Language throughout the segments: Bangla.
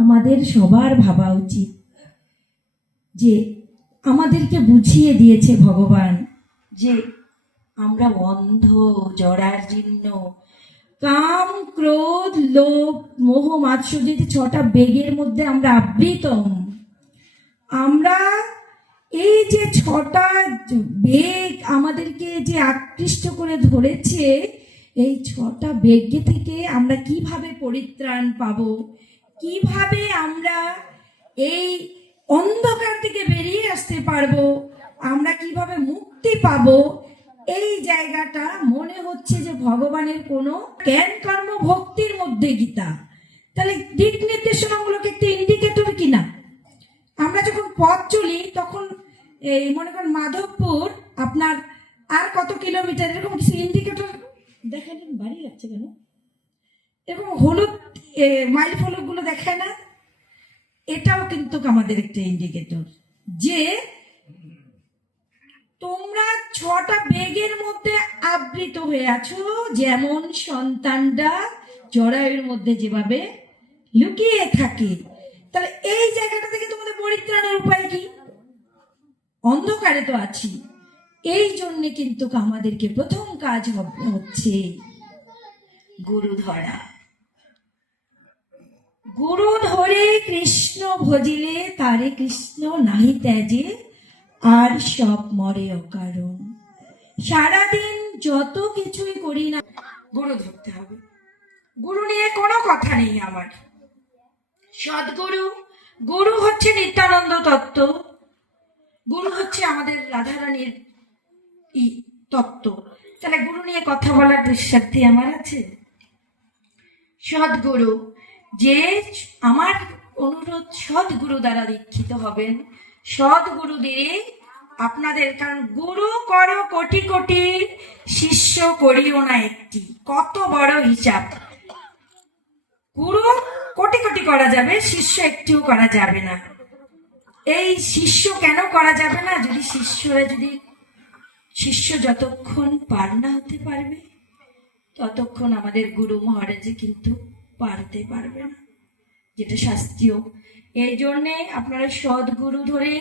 আমাদের সবার ভাবা উচিত যে আমাদেরকে বুঝিয়ে দিয়েছে ভগবান যে আমরা অন্ধ, জরাজীর্ণ, কাম, ক্রোধ, লোভ, মোহ, মাৎসর্যের 6টা বেগের মধ্যে আমরা আবৃতম। আমরা এই যে 6টা বেগ আমাদেরকে যে আকৃষ্ট করে ধরেছে, এই 6টা বেগ থেকে আমরা কিভাবে পরিত্রাণ পাব, কিভাবে আমরা এই অন্ধকার থেকে বেরিয়ে আসতে পারবো, আমরা কিভাবে মুক্তি পাবো, এই জায়গাটা মনে হচ্ছে যে ভগবানের কোনো জ্ঞান কর্ম ভক্তির মধ্যে গীতা। তাহলে দিক নির্দেশনাগুলোকে একটা ইন্ডিকেটর কিনা। আমরা যখন পথ চলি তখন এই মনে করেন মাধবপুর আপনার আর কত কিলোমিটার, এরকম কিছু ইন্ডিকেটর দেখায় না। বাড়ি লাগছে কেন? এরকম হলুদ মাইল ফলক গুলো দেখায় না? এটাও কিন্তু আমাদের একটা ইন্ডিকেটর যে তোমরা 6টা বেগের মধ্যে আবৃত হয়ে আছো, যেমন সন্তানটা জরায়ুর মধ্যে যেভাবে লুকিয়ে থাকে। তাহলে এই জায়গাটা থেকে তোমাদের পরিত্রাণের উপায় কি? অন্ধকারে তো আছি। এই জন্যে কিন্তু আমাদেরকে প্রথম কাজ হচ্ছে গুরু ধরা। গুরু ধরে কৃষ্ণ ভজিলে তারে কৃষ্ণ নাহি ত্যাজে, আর সব মরে অকারণ। সারাদিন যত কিছুই করি না, গুরু ধরতে হবে। গুরু নিয়ে কোনো কথা নেই আমার। সদ্গুরু, গুরু হচ্ছে নিত্যানন্দ তত্ত্ব, গুরু হচ্ছে আমাদের রাধারানীর তত্ত্ব। তাহলে গুরু নিয়ে কথা বলার দুঃসাধ্যি আমার আছে? সদ্গুরু, যে আমার অনুরোধ সদ্গুরু দ্বারা দীক্ষিত হবেন। সদ্গুরু দিয়ে আপনাদের, কারণ গুরু করো কোটি কোটি, শিষ্য করিও না একটি। কত বড় হিসাব! গুরু কোটি কোটি করা যাবে, শিষ্য একটিও করা যাবে না। এই শিষ্য কেন করা যাবে না? শিষ্য যতক্ষণ পার না হতে পারবে, ততক্ষণ আমাদের গুরু মহারাজ কিন্তু পারতে পারবে না, যেটা শাস্ত্রীয়। এই জন্যে আপনারা সদ্গুরু ধরে,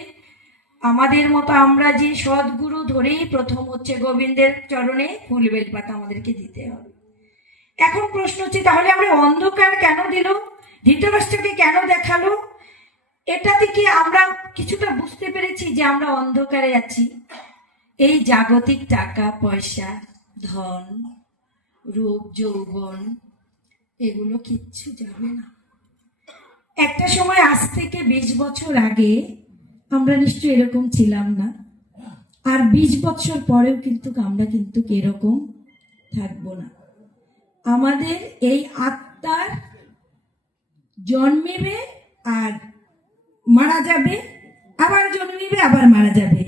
আমাদের মতো আমরা যে সদ্গুরু ধরেই প্রথম হচ্ছে গোবিন্দের চরণে ফুল বেলপাতা আমাদেরকে দিতে হবে। এখন প্রশ্ন হচ্ছে, তাহলে আমরা অন্ধকার কেন দিল? ধৃতরাষ্ট্রকে কেন দেখালো? এটা থেকে আমরা কিছুটা বুঝতে পেরেছি যে আমরা অন্ধকারে আছি। এই জাগতিক টাকা পয়সা, ধন, রূপ, যৌবন, এগুলো কিচ্ছু যাবে না। একটা সময়, আজ থেকে 20 বছর আগে আমরা নিশ্চয়ই এরকম ছিলাম না, আর 20 বছর পরেও কিন্তু আমরা কিন্তু এরকম থাকবো না। আমাদের এই আত্মার জন্মেবে আর মারা যাবে, আবার জন্মিবে আবার মারা যাবে।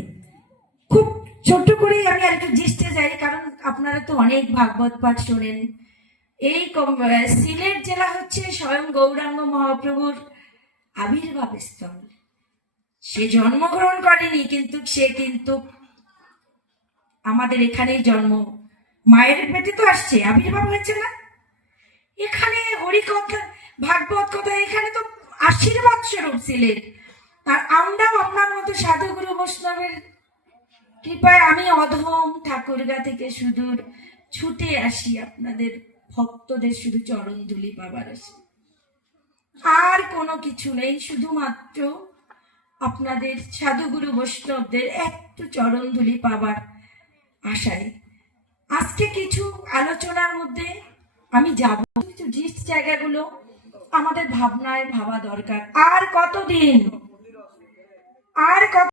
খুব ছোট করেই আমি আর একটু জিস্টে যাই, কারণ আপনারা তো অনেক ভাগবত পাঠ শোনেন। এই সিলেট জেলা হচ্ছে স্বয়ং গৌরাঙ্গ মহাপ্রভুর আবির্ভাব স্থল। সে জন্মগ্রহণ করেনি, কিন্তু সে কিন্তু আমাদের এখানেই জন্ম, মায়ের পেটে তো আসছে, আবির্ভাব হয়েছে না? এখানে হরিকথা, ভাগবত কথা, এখানে তো আশীর্বাদ স্বরূপ সিলেট। আর আমরাও আপনার মতো সাধুগুরু বৈষ্ণবের কৃপায় আমি অধম ঠাকুরগা থেকে সুদূর ছুটে আসি আপনাদের ভক্তদের শুধু চরণ ধুলি পাবার আসি, আর কোনো কিছু নেই। শুধুমাত্র আপনাদের সাধুগুরু বৈষ্ণবদের একটু চরণ ধুলি পাবার আশায় আজকে কিছু আলোচনার মধ্যে আমি যাব। কিছু জিস্ট জায়গাগুলো আমাদের ভাবনায় ভাবা দরকার। আর কতদিন, আর কত